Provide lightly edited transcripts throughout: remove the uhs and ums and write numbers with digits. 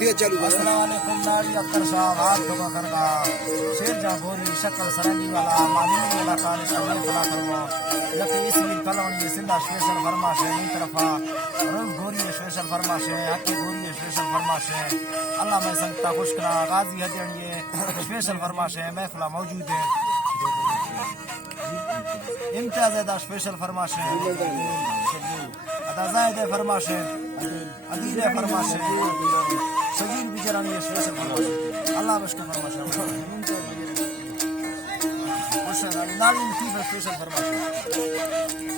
अस्सलाम वालेकुम नारी अख्तर साहब हाथ धोखा करगा शेर जा गोरी शक्ल सरंगी वाला मानी वाला काले सवे फला करवा लकी इसमी कलवनी सिंधा स्पेशल फरमाश है नी तरफा रोज गोरी स्पेशल फरमाश है हकी गोरी स्पेशल फरमाश है अल्लाह में संगता खुश करा गाजी हजणी स्पेशल फरमाश है महफिल मौजूद है इम्तियाज दा स्पेशल फरमाश है अदा जायद फरमाश है अदील फरमाश है सजील बिजरानी स्पेशल फरमाश अल्लाह बशका फरमाश है नाली की स्पेशल फरमाश है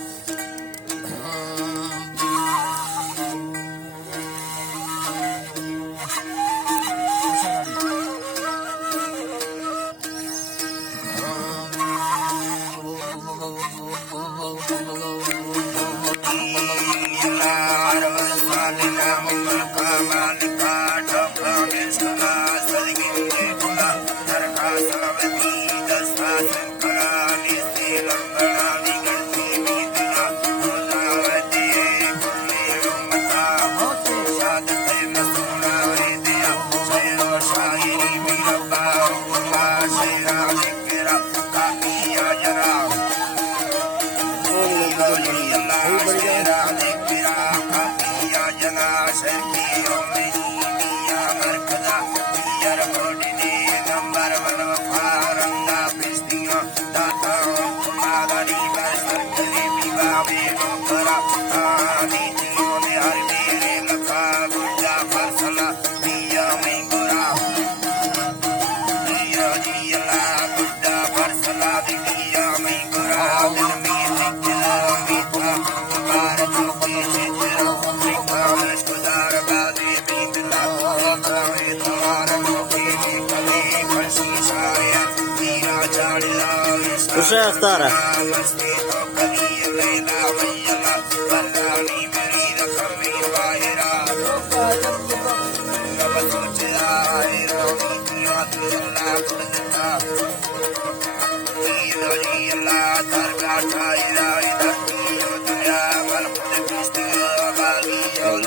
وش اختاره؟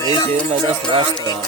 ايش ما دست راسته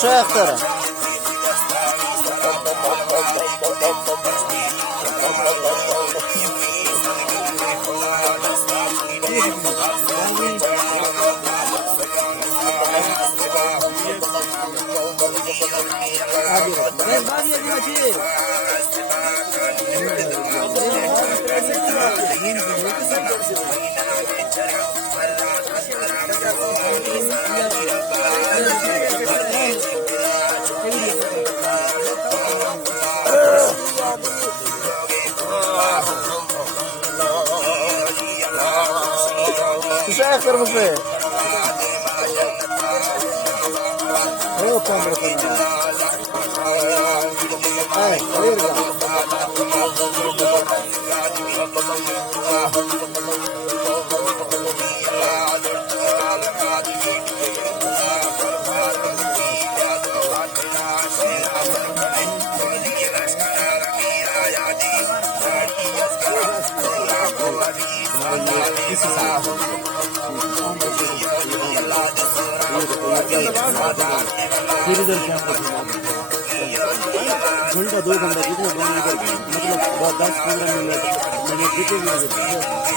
شو يا اختار مش اخر بصير هو كان بركان اي يرجع घंटा 2 घंटा जितने मतलब 10-15 मिनट जितने